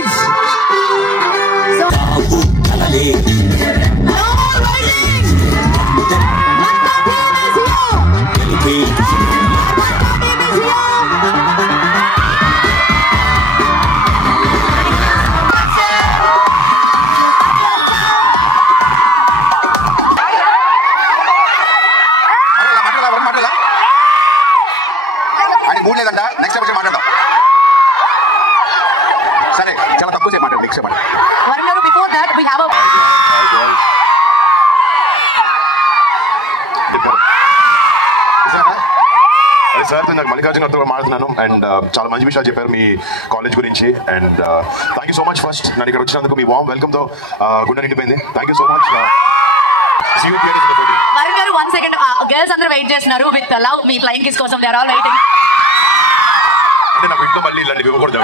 please. So, no writing. Mata team is here. Mata team is here. Next episode మాట్లాడదాం సరే చాలా తక్కువ సేపు మాట్లాడు నెక్స్ట్ వరుణ్ గారు బిఫోర్ దట్ వి హావ్ అదే సార్ నాకు మల్లికార్జున గారితో మాట్లాడుతున్నాను అండ్ చాలా మంచి విషయాలు చెప్పారు మీ కాలేజ్ గురించి and thank you so much first నన్ను ఇక్కడ వచ్చినందుకు మీ వామ్ వెల్కమ్తో గుండె నిండిపోయింది thank you so much Varun గారు 1 సెకండ్ గర్ల్స్ అందరూ వెయిట్ చేస్తున్నారు with love me flying kiss కోసం దే ఆర్ ఆల్ వెయిటింగ్ అంటే నాకు ఇంట్లో మళ్ళీ ఇలాంటివి ఇవ్వకూడదు